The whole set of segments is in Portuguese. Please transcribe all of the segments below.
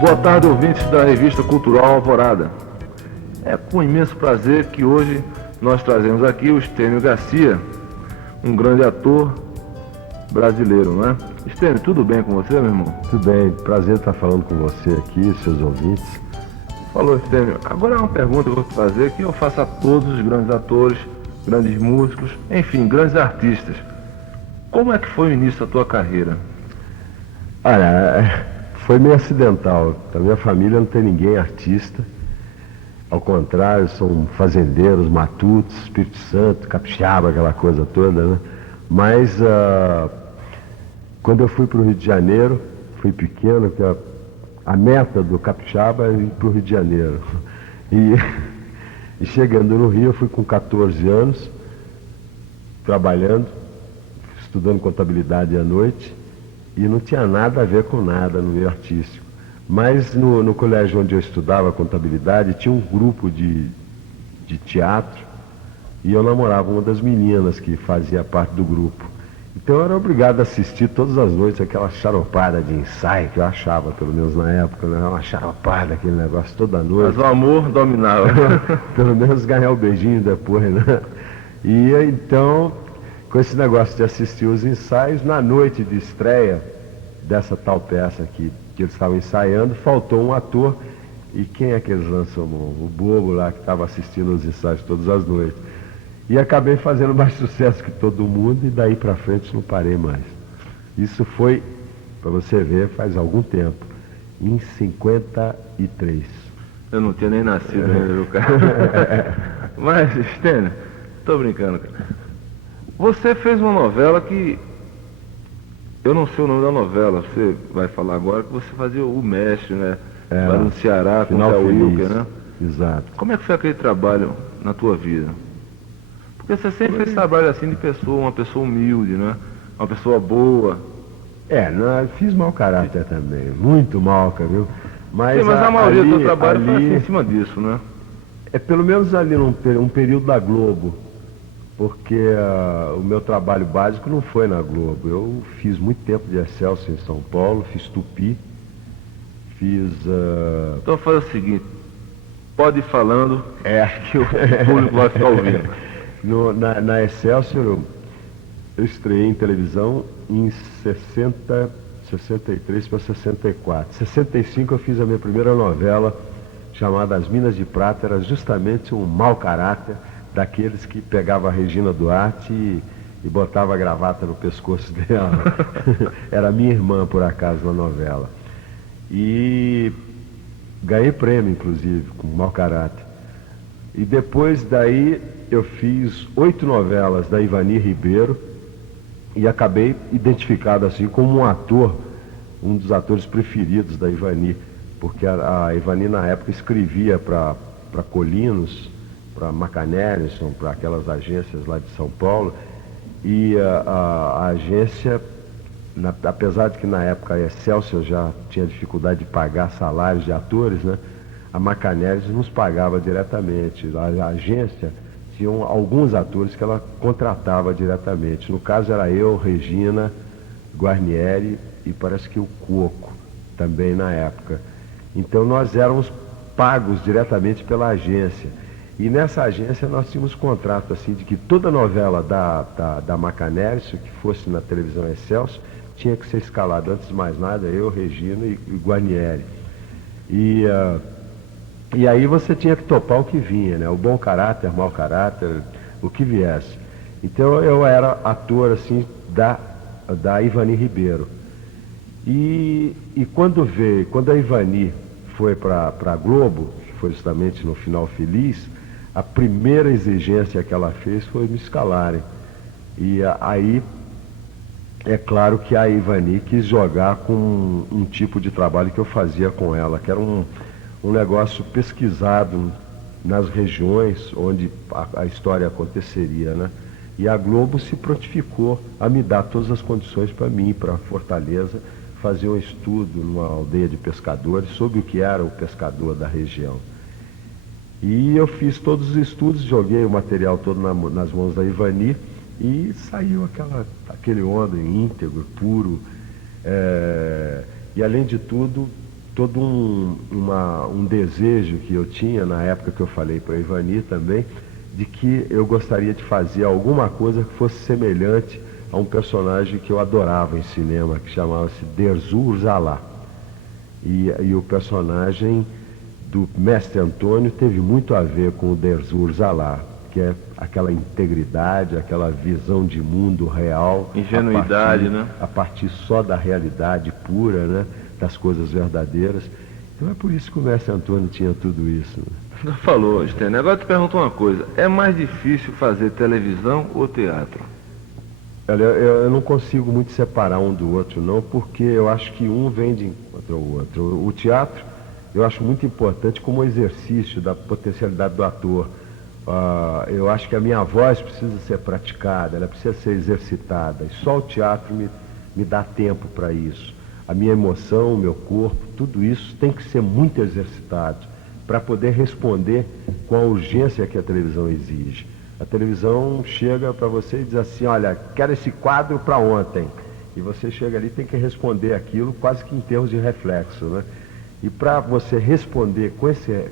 Boa tarde, ouvintes da revista Cultural Alvorada. É com imenso prazer que hoje nós trazemos aqui o Estênio Garcia, um grande ator brasileiro, não é? Estênio, tudo bem com você, meu irmão? Tudo bem, prazer estar falando com você aqui, seus ouvintes. Falou, Estênio. Agora é uma pergunta que eu vou te fazer, que eu faço a todos os grandes atores, grandes músicos, enfim, grandes artistas. Como é que foi o início da tua carreira? Olha, foi meio acidental. A minha família não tem ninguém artista. Ao contrário, são fazendeiros, matutos, Espírito Santo, capixaba, aquela coisa toda, né? Mas quando eu fui para o Rio de Janeiro, fui pequeno, que a meta do capixaba é ir para o Rio de Janeiro. E chegando no Rio, eu fui com 14 anos, trabalhando, estudando contabilidade à noite, e não tinha nada a ver com nada no meio artístico. Mas no colégio onde eu estudava contabilidade, tinha um grupo de teatro, e eu namorava uma das meninas que fazia parte do grupo. Então eu era obrigado a assistir todas as noites aquela charopada de ensaio, que eu achava, pelo menos na época, né? Uma charopada, aquele negócio toda noite. Mas o amor dominava. Pelo menos ganhar o beijinho depois, né? E então, com esse negócio de assistir os ensaios, na noite de estreia dessa tal peça que eles estavam ensaiando, faltou um ator. E quem é que eles lançam? O bobo lá que estava assistindo os ensaios todas as noites. E acabei fazendo mais sucesso que todo mundo, e daí pra frente não parei mais. Isso foi, para você ver, faz algum tempo, em 53. Eu não tinha nem nascido ainda, viu, cara? Mas, Estênio, tô brincando, cara. Você fez uma novela que... Eu não sei o nome da novela, você vai falar agora, que você fazia o mestre, né? Lá no Ceará, com o Zé Wilker, né? Exato. Como é que foi aquele trabalho na tua vida? Porque você sempre fez trabalho assim de pessoa, uma pessoa humilde, né? Uma pessoa boa. Não, fiz mau caráter também, muito mal, viu? Mas, sim, mas a maioria do teu trabalho foi assim, em cima disso, né? É pelo menos ali um período da Globo, porque o meu trabalho básico não foi na Globo. Eu fiz muito tempo de Excelsior em São Paulo, fiz Tupi, fiz... Então faz o seguinte, pode ir falando, que o público vai ficar ouvindo. Na Excelsior eu estreiei em televisão em 63 para 64. 65 eu fiz a minha primeira novela, chamada As Minas de Prata. Era justamente um mau caráter daqueles que pegava a Regina Duarte e botava a gravata no pescoço dela. Era minha irmã, por acaso, na novela. E ganhei prêmio, inclusive, com mau caráter. E depois daí eu fiz 8 novelas da Ivani Ribeiro e acabei identificado assim como um ator, um dos atores preferidos da Ivani, porque a Ivani na época escrevia para Colinos, para McAnellison, para aquelas agências lá de São Paulo, e a agência, apesar de que na época a Excelsior já tinha dificuldade de pagar salários de atores, né? A McAnellison nos pagava diretamente. A agência tinha alguns atores que ela contratava diretamente. No caso era eu, Regina, Guarnieri e parece que o Coco também na época. Então nós éramos pagos diretamente pela agência. E nessa agência nós tínhamos contrato assim de que toda novela da McAnellison que fosse na televisão Excelsior tinha que ser escalada, antes de mais nada, eu, Regina e Guarnieri. E aí você tinha que topar o que vinha, né? O bom caráter, mau caráter, o que viesse. Então eu era ator assim da Ivani Ribeiro. E quando a Ivani foi para a Globo, que foi justamente no Final Feliz, a primeira exigência que ela fez foi me escalarem. E aí é claro que a Ivani quis jogar com um tipo de trabalho que eu fazia com ela, que era um negócio pesquisado nas regiões onde a história aconteceria, né? E a Globo se prontificou a me dar todas as condições para mim, para Fortaleza, fazer um estudo numa aldeia de pescadores sobre o que era o pescador da região. E eu fiz todos os estudos, joguei o material todo nas mãos da Ivani e saiu aquele homem íntegro, puro, e além de tudo todo um desejo que eu tinha na época que eu falei para a Ivani também, de que eu gostaria de fazer alguma coisa que fosse semelhante a um personagem que eu adorava em cinema, que chamava-se Derzur Zalá. E o personagem do Mestre Antônio teve muito a ver com o Derzur Zalá, que é aquela integridade, aquela visão de mundo real. Ingenuidade, né? A partir só da realidade pura, né? Das coisas verdadeiras. Então é por isso que o Mestre Antônio tinha tudo isso. Já falou, Stênio. Agora eu te pergunto uma coisa. É mais difícil fazer televisão ou teatro? Olha, eu não consigo muito separar um do outro, não, porque eu acho que um vem de encontro ao outro. O teatro eu acho muito importante como exercício da potencialidade do ator. Eu acho que a minha voz precisa ser praticada, ela precisa ser exercitada. E só o teatro me dá tempo para isso. A minha emoção, o meu corpo, tudo isso tem que ser muito exercitado para poder responder com a urgência que a televisão exige. A televisão chega para você e diz assim, olha, quero esse quadro para ontem. E você chega ali e tem que responder aquilo quase que em termos de reflexo, né? E para você responder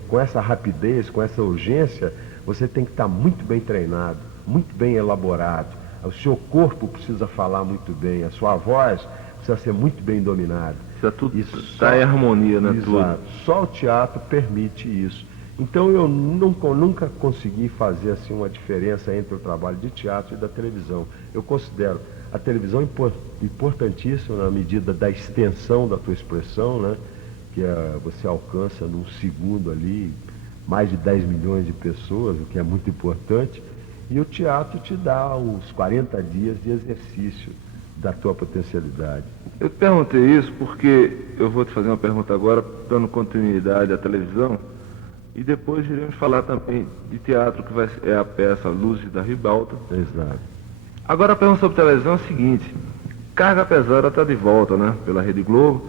com essa rapidez, com essa urgência, você tem que estar muito bem treinado, muito bem elaborado. O seu corpo precisa falar muito bem, a sua voz precisa ser muito bem dominada. Precisa tudo estar em harmonia, né? Exato. Tudo. Só o teatro permite isso. Então eu nunca consegui fazer assim uma diferença entre o trabalho de teatro e da televisão. Eu considero a televisão importantíssima na medida da extensão da tua expressão, né? Que você alcança num segundo ali mais de 10 milhões de pessoas, o que é muito importante. E o teatro te dá os 40 dias de exercício da tua potencialidade. Eu te perguntei isso porque eu vou te fazer uma pergunta agora, dando continuidade à televisão, e depois iremos falar também de teatro, que é a peça Luzes da Ribalta. Exato. Agora a pergunta sobre televisão é a seguinte: Carga Pesada está de volta, né? Pela Rede Globo.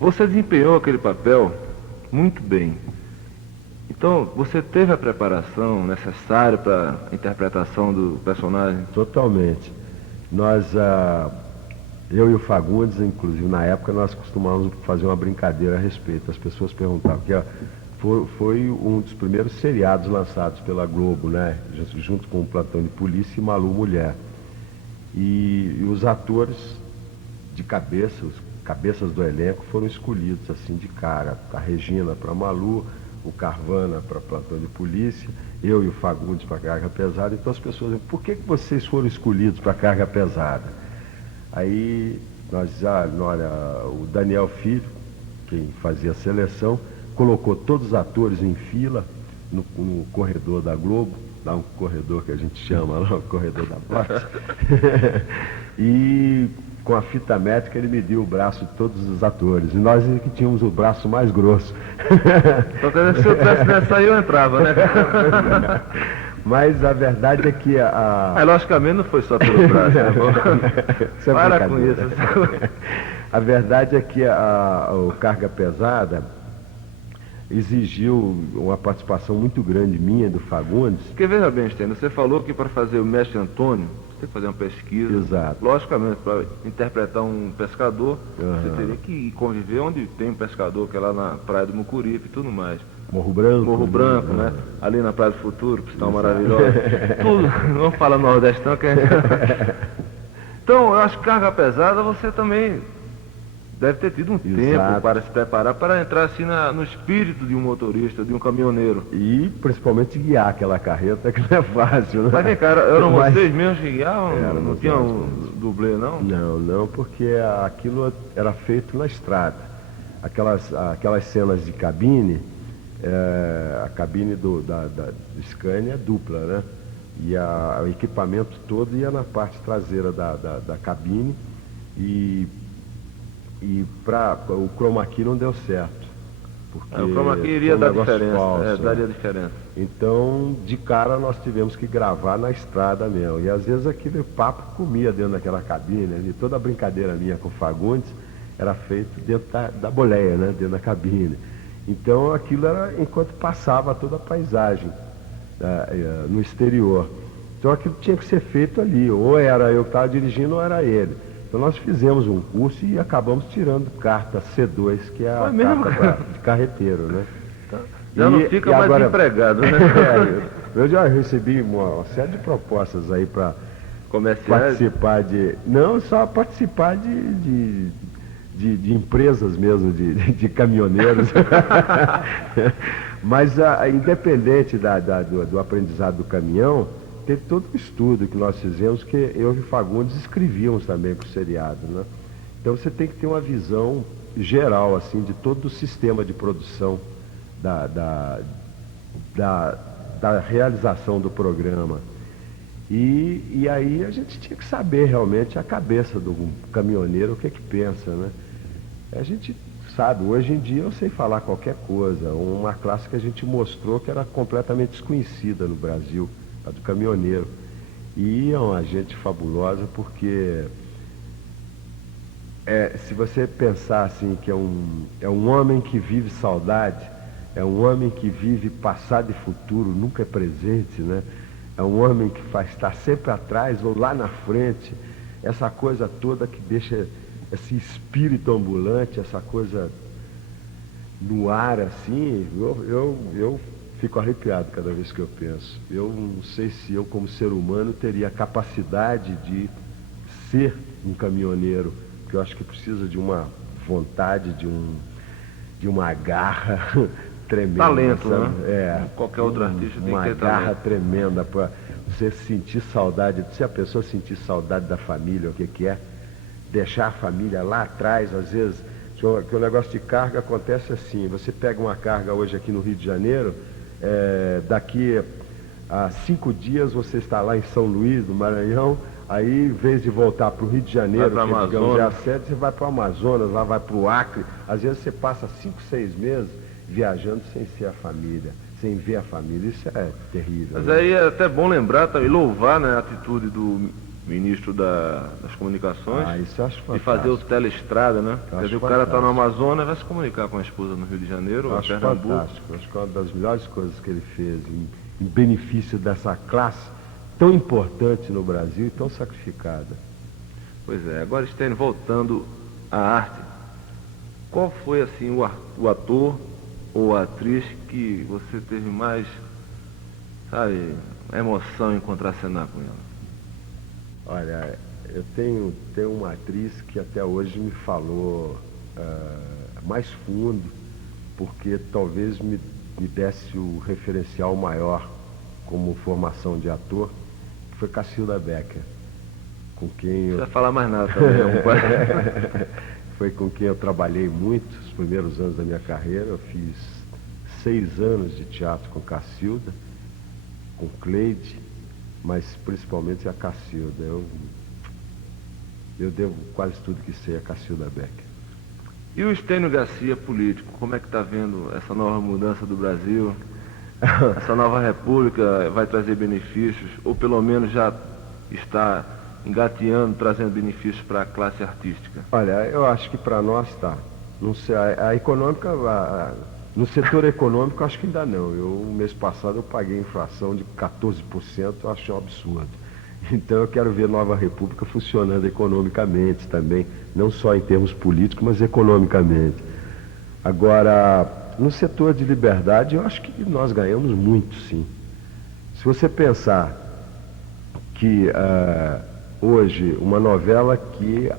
Você desempenhou aquele papel muito bem. Então, você teve a preparação necessária para a interpretação do personagem? Totalmente. Eu e o Fagundes, inclusive, na época, nós costumávamos fazer uma brincadeira a respeito. As pessoas perguntavam, porque foi um dos primeiros seriados lançados pela Globo, né? Junto com o Plantão de Polícia e Malu Mulher. E os atores de cabeça, os cabeças do elenco, foram escolhidos assim de cara. A Regina para Malu, o Carvana para Plantão de Polícia, eu e o Fagundes para Carga Pesada. Então as pessoas dizem, por que vocês foram escolhidos para Carga Pesada? Aí nós olha, o Daniel Filho, quem fazia a seleção, colocou todos os atores em fila no corredor da Globo, lá um corredor que a gente chama lá, o corredor da Boxe. E com a fita métrica ele mediu o braço de todos os atores. E nós que tínhamos o braço mais grosso. Então, se eu tivesse nessa aí, eu entrava, né? Mas a verdade é que logicamente não foi só pelo braço, né? Isso é Para com brincadeira. isso. A verdade é que o Carga Pesada exigiu uma participação muito grande minha e do Fagundes. Porque veja bem, Stênio, você falou que para fazer o Mestre Antônio, você tem que fazer uma pesquisa. Exato. Logicamente, para interpretar um pescador, você teria que conviver onde tem um pescador, que é lá na Praia do Mucuripe e tudo mais. Morro Branco. Morro Branco, né? Ali na Praia do Futuro, que está maravilhosa. Tudo, não fala nordestão, que é... Então, eu acho que Carga Pesada você também deve ter tido um tempo para se preparar, para entrar assim no espírito de um motorista, de um caminhoneiro. E principalmente guiar aquela carreta, que não é fácil, né? Mas vem, cara, eram vocês mesmos que guiavam? Não tinha um dublê, não? Não, porque aquilo era feito na estrada. Aquelas cenas de cabine, a cabine do Scania é dupla, né? E o equipamento todo ia na parte traseira da cabine e para o chroma key não deu certo. Porque o chroma key iria dar diferença, falso, daria diferença. Então, de cara, nós tivemos que gravar na estrada mesmo. E às vezes aquele papo comia dentro daquela cabine. E toda a brincadeira minha com o Fagundes era feita dentro da boleia, né? Dentro da cabine. Então aquilo era enquanto passava toda a paisagem no exterior. Então aquilo tinha que ser feito ali. Ou era eu que estava dirigindo ou era ele. Então nós fizemos um curso e acabamos tirando carta C2, que é a carta de carreteiro, né? Já não fica mais agora, empregado, né? Eu já recebi uma série de propostas aí para participar de... Não, só participar de empresas mesmo, de caminhoneiros. Mas independente do aprendizado do caminhão, teve todo um estudo que nós fizemos, que eu e Fagundes escrevíamos também para o seriado, né? Então você tem que ter uma visão geral assim, de todo o sistema de produção da realização do programa. E aí a gente tinha que saber realmente a cabeça do caminhoneiro, o que pensa, né? A gente sabe, hoje em dia eu sei falar qualquer coisa. Uma classe que a gente mostrou que era completamente desconhecida no Brasil, a do caminhoneiro. E é uma gente fabulosa porque se você pensar assim que é um homem que vive saudade, é um homem que vive passado e futuro, nunca é presente, né? É um homem que faz estar sempre atrás ou lá na frente, essa coisa toda que deixa esse espírito ambulante, essa coisa no ar assim, eu fico arrepiado cada vez que eu penso. Eu não sei se eu, como ser humano, teria a capacidade de ser um caminhoneiro, porque eu acho que precisa de uma vontade, de uma garra tremenda. Talento, sabe? Né? Qualquer outro artista tem que ter garra talento. tremenda para você sentir saudade. Se a pessoa sentir saudade da família, o que é? Deixar a família lá atrás, às vezes, que o negócio de carga acontece assim, você pega uma carga hoje aqui no Rio de Janeiro, daqui a 5 dias você está lá em São Luís, no Maranhão, aí em vez de voltar para o Rio de Janeiro, que digamos é a sede, você vai para o Amazonas, lá vai para o Acre, às vezes você passa 5, 6 meses viajando sem ser a família, sem ver a família, isso é terrível. Mas né? aí é até bom lembrar e louvar, né, a atitude do ministro das Comunicações Isso eu acho fantástico. de fazer o teleestrada, né? Quer dizer, o cara está no Amazonas, vai se comunicar com a esposa no Rio de Janeiro, eu acho Pernambuco. Fantástico, acho que é uma das melhores coisas que ele fez em benefício dessa classe tão importante no Brasil e tão sacrificada. Pois é, agora Estênio, voltando à arte, qual foi assim o ator ou a atriz que você teve mais, sabe, emoção em contracenar com ela? Olha, eu tenho uma atriz que até hoje me falou mais fundo, porque talvez me desse o referencial maior como formação de ator, que foi Cacilda Becker, com quem Não precisa falar mais nada também, foi com quem eu trabalhei muito os primeiros anos da minha carreira. Eu fiz 6 anos de teatro com Cacilda, com Cleide, mas principalmente a Cacilda. Eu devo quase tudo que sei a Cacilda Becker. E o Estênio Garcia político, como é que está vendo essa nova mudança do Brasil? Essa nova república vai trazer benefícios, ou pelo menos já está engateando, trazendo benefícios para a classe artística? Olha, eu acho que para nós está. Não sei, a econômica, no setor econômico, acho que ainda não. No mês passado eu paguei inflação de 14%, eu acho um absurdo. Então eu quero ver a nova república funcionando economicamente também, não só em termos políticos, mas economicamente. Agora, no setor de liberdade, eu acho que nós ganhamos muito, sim. Se você pensar que hoje uma novela que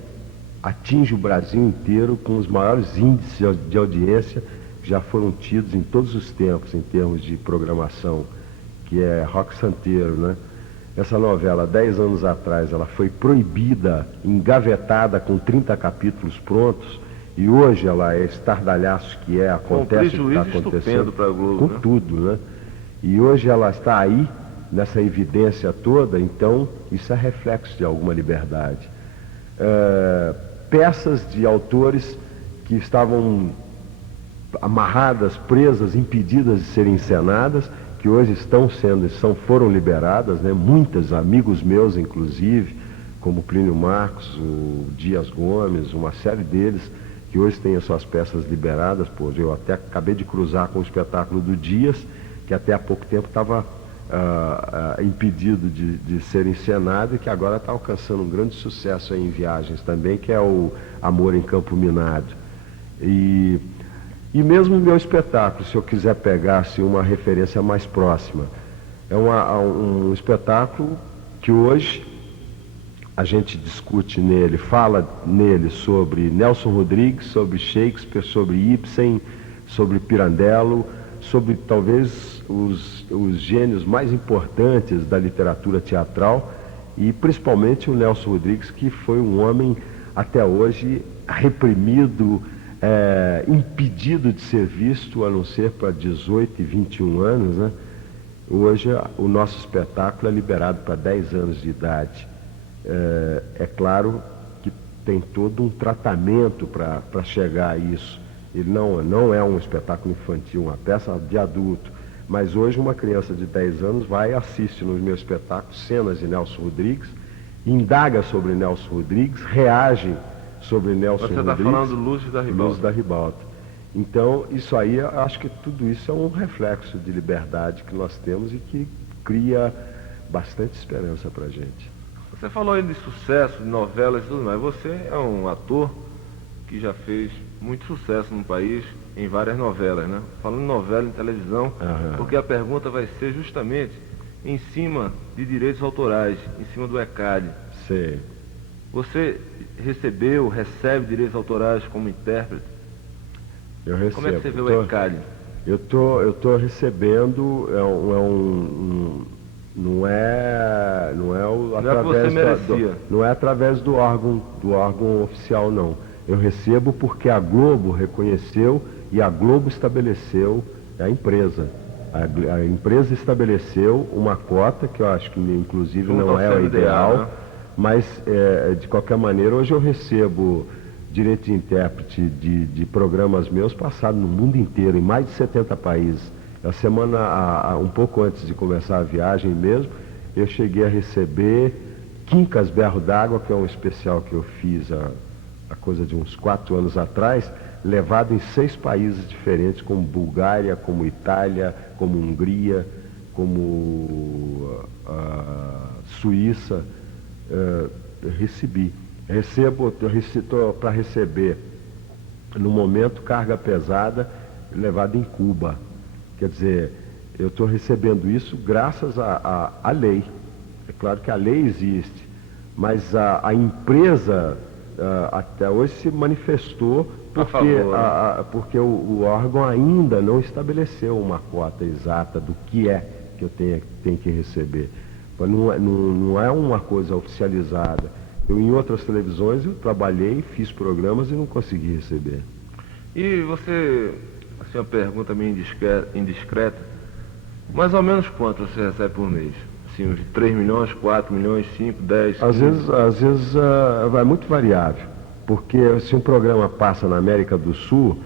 atinge o Brasil inteiro com os maiores índices de audiência que já foram tidos em todos os tempos, em termos de programação, que é Roque Santeiro, né? Essa novela, 10 anos atrás, ela foi proibida, engavetada com 30 capítulos prontos, e hoje ela é estardalhaço que acontece o que está acontecendo para a Globo, com né? tudo, né? E hoje ela está aí, nessa evidência toda, então isso é reflexo de alguma liberdade. Peças de autores que estavam amarradas, presas, impedidas de serem encenadas, que hoje foram liberadas, né? Muitos amigos meus, inclusive, como Plínio Marcos, o Dias Gomes, uma série deles, que hoje têm as suas peças liberadas. Pô, eu até acabei de cruzar com o espetáculo do Dias, que até há pouco tempo estava impedido de ser encenado e que agora está alcançando um grande sucesso aí em viagens também, que é o Amor em Campo Minado. E mesmo o meu espetáculo, se eu quiser pegar assim, uma referência mais próxima, é um espetáculo que hoje a gente discute nele, fala nele sobre Nelson Rodrigues, sobre Shakespeare, sobre Ibsen, sobre Pirandello, sobre talvez os gênios mais importantes da literatura teatral e principalmente o Nelson Rodrigues, que foi um homem até hoje reprimido, impedido de ser visto, a não ser para 18 e 21 anos, né? Hoje o nosso espetáculo é liberado para 10 anos de idade. É claro que tem todo um tratamento para chegar a isso. Ele não é um espetáculo infantil, uma peça de adulto. Mas hoje uma criança de 10 anos vai e assiste nos meus espetáculos cenas de Nelson Rodrigues, indaga sobre Nelson Rodrigues, reage sobre Nelson Rodrigues. Você está falando do Lúcio da Ribalta. Lúcio da Ribalta. Então, isso aí, eu acho que tudo isso é um reflexo de liberdade que nós temos e que cria bastante esperança para a gente. Você falou aí de sucesso, de novelas e tudo mais. Você é um ator que já fez muito sucesso no país em várias novelas, né? Falando em novela em televisão, porque a pergunta vai ser justamente em cima de direitos autorais, em cima do ECAD. Sim. Você recebe direitos autorais como intérprete? Eu recebo. Como é que você vê o ECAD? Eu tô recebendo, não é através do órgão oficial, não. Eu recebo porque a Globo reconheceu e a Globo estabeleceu, a empresa. A empresa estabeleceu uma cota, que eu acho que inclusive não é o ideal, né? Mas de qualquer maneira hoje eu recebo direito de intérprete de programas meus passados no mundo inteiro, em mais de 70 países. A semana, um pouco antes de começar a viagem mesmo, eu cheguei a receber Quincas Berro d'Água, que é um especial que eu fiz há coisa de uns 4 anos atrás, levado em 6 países diferentes, como Bulgária, como Itália, como Hungria, como Suíça. Estou para receber, no momento, Carga Pesada, levado em Cuba. Quer dizer, eu estou recebendo isso graças à lei. É claro que a lei existe, mas a empresa até hoje se manifestou porque o órgão ainda não estabeleceu uma cota exata do que é que eu tenho que receber. Não é uma coisa oficializada. Em outras televisões eu trabalhei, fiz programas e não consegui receber. E você, assim, uma pergunta meio indiscreta, mais ou menos quanto você recebe por mês? Assim, uns 3 milhões, 4 milhões, 5, 10? Às vezes vai muito variável, porque se um programa passa na América do Sul,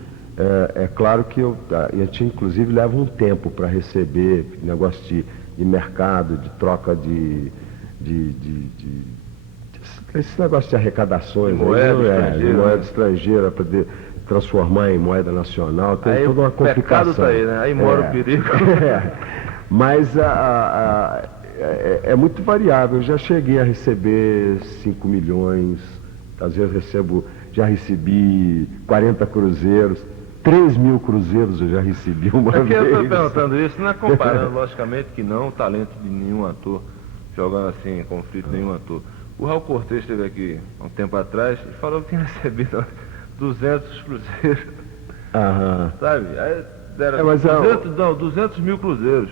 é claro que a gente inclusive leva um tempo para receber negócio de mercado, de troca esse negócio de arrecadações, de moeda estrangeira para transformar em moeda nacional, tem aí toda uma complicação. Tá aí, né? Aí mora o perigo. Mas é muito variável. Eu já cheguei a receber 5 milhões, às vezes já recebi 40 cruzeiros, 3 mil cruzeiros eu já recebi uma vez. Eu estou perguntando isso, não é comparando, logicamente que não, o talento de nenhum ator, jogando assim em conflito nenhum ator. O Raul Cortez esteve aqui há um tempo atrás e falou que tinha recebido 200 cruzeiros. Sabe? Aí deram 200 mil cruzeiros.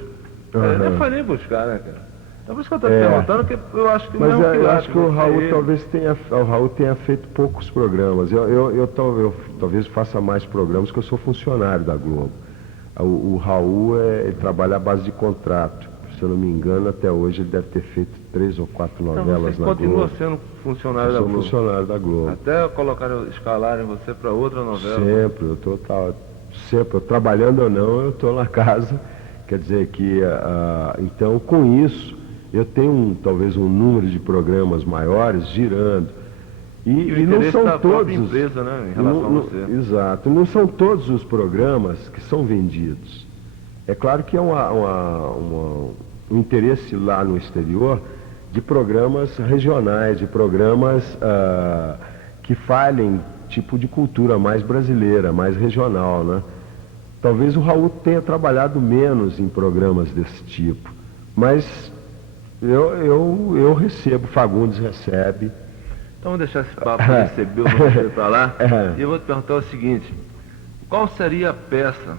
Nem foi nem buscar, né, cara? É por isso que eu estou perguntando, que eu acho que mas não é eu acho que o Raul tenha feito poucos programas. Eu talvez faça mais programas, que eu sou funcionário da Globo. O Raul ele trabalha à base de contrato. Se eu não me engano, até hoje ele deve ter feito 3 ou 4 novelas na Globo. Você continua sendo funcionário da Globo? Eu sou funcionário da Globo. Até escalarem você para outra novela? Sempre, sempre, trabalhando ou não, eu estou na casa. Quer dizer que, então, com isso, eu tenho talvez um número de programas maiores girando. E não são todos. Empresa, né, em relação a você. Exato, não são todos os programas que são vendidos. É claro que é um interesse lá no exterior de programas regionais, de programas que falem tipo de cultura mais brasileira, mais regional, né? Talvez o Raul tenha trabalhado menos em programas desse tipo, mas eu recebo, Fagundes recebe. Então vamos deixar esse papo de receber o você para lá. E eu vou te perguntar o seguinte: qual seria a peça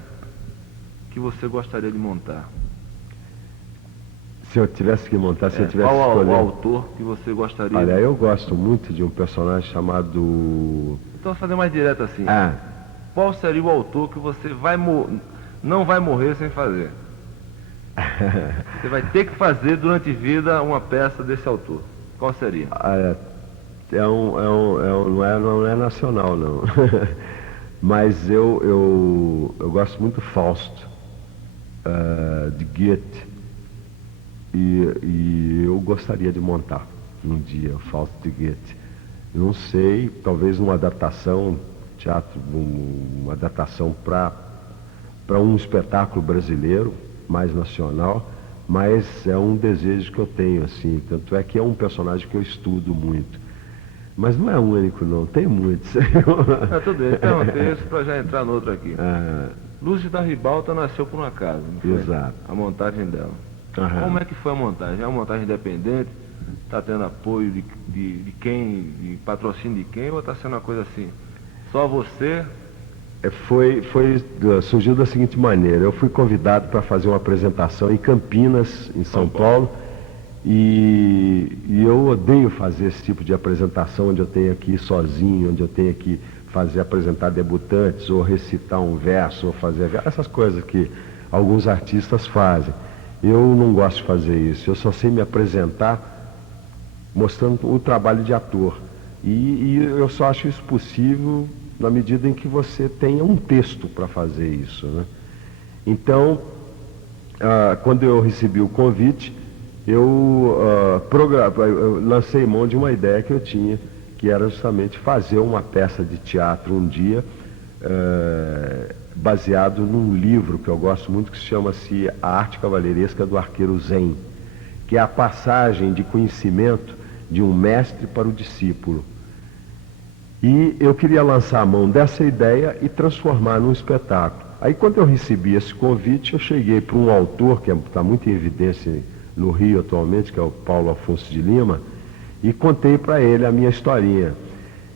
que você gostaria de montar? Se eu tivesse que montar, se eu tivesse que escolher. Qual o autor que você gostaria? Olha, eu gosto muito de um personagem chamado... Então, vou fazer mais direto assim. Qual seria o autor que você não vai morrer sem fazer? Você vai ter que fazer durante a vida uma peça desse autor. Qual seria? Não é nacional, não. Mas eu gosto muito do Fausto, de Goethe. E eu gostaria de montar um dia o Fausto de Goethe. Não sei, talvez uma adaptação, teatro, uma adaptação para um espetáculo brasileiro, mais nacional, mas é um desejo que eu tenho, assim. Tanto é que é um personagem que eu estudo muito. Mas não é único, não, tem muitos. Tudo bem, perguntei isso para já entrar no outro aqui. Luzes da Ribalta nasceu por um acaso, não foi? Exato. A montagem dela. Como é que foi a montagem? É uma montagem independente? Está tendo apoio de quem? De patrocínio de quem? Ou está sendo uma coisa assim? Só você? Surgiu da seguinte maneira: eu fui convidado para fazer uma apresentação em Campinas, em São Paulo, e eu odeio fazer esse tipo de apresentação onde eu tenho que ir sozinho, onde eu tenho que apresentar debutantes, ou recitar um verso, ou fazer essas coisas que alguns artistas fazem. Eu não gosto de fazer isso, eu só sei me apresentar mostrando o trabalho de ator. E eu só acho isso possível na medida em que você tenha um texto para fazer isso, né? Então, quando eu recebi o convite, eu lancei mão de uma ideia que eu tinha, que era justamente fazer uma peça de teatro um dia, baseado num livro que eu gosto muito, que se chama-se A Arte Cavalheiresca do Arqueiro Zen, que é a passagem de conhecimento de um mestre para o discípulo. E eu queria lançar a mão dessa ideia e transformar num espetáculo. Aí, quando eu recebi esse convite, eu cheguei para um autor que está muito em evidência no Rio atualmente, que é o Paulo Afonso de Lima, e contei para ele a minha historinha.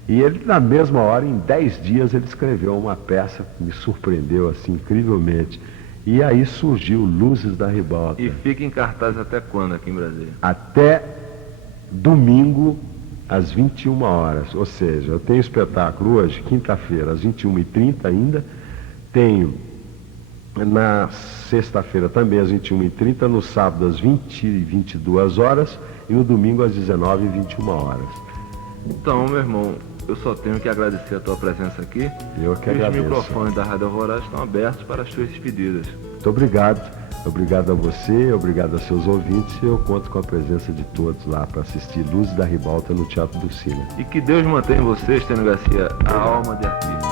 E ele, na mesma hora, em 10 dias, ele escreveu uma peça que me surpreendeu assim incrivelmente. E aí surgiu Luzes da Ribalta. E fica em cartaz até quando aqui em Brasília? Até domingo, às 21 horas. Ou seja, eu tenho espetáculo hoje, quinta-feira, às 21h30 ainda. Tenho na sexta-feira também, às 21h30. No sábado, às 20h22 horas. E no domingo, às 19h21 horas. Então, meu irmão, eu só tenho que agradecer a tua presença aqui. Eu que agradeço. Os microfones da Rádio Alvorada estão abertos para as suas despedidas. Muito obrigado. Obrigado a você, obrigado a seus ouvintes. Eu conto com a presença de todos lá para assistir Luzes da Ribalta no Teatro do Cine. E que Deus mantenha você, Estênio Garcia, a alma de artista.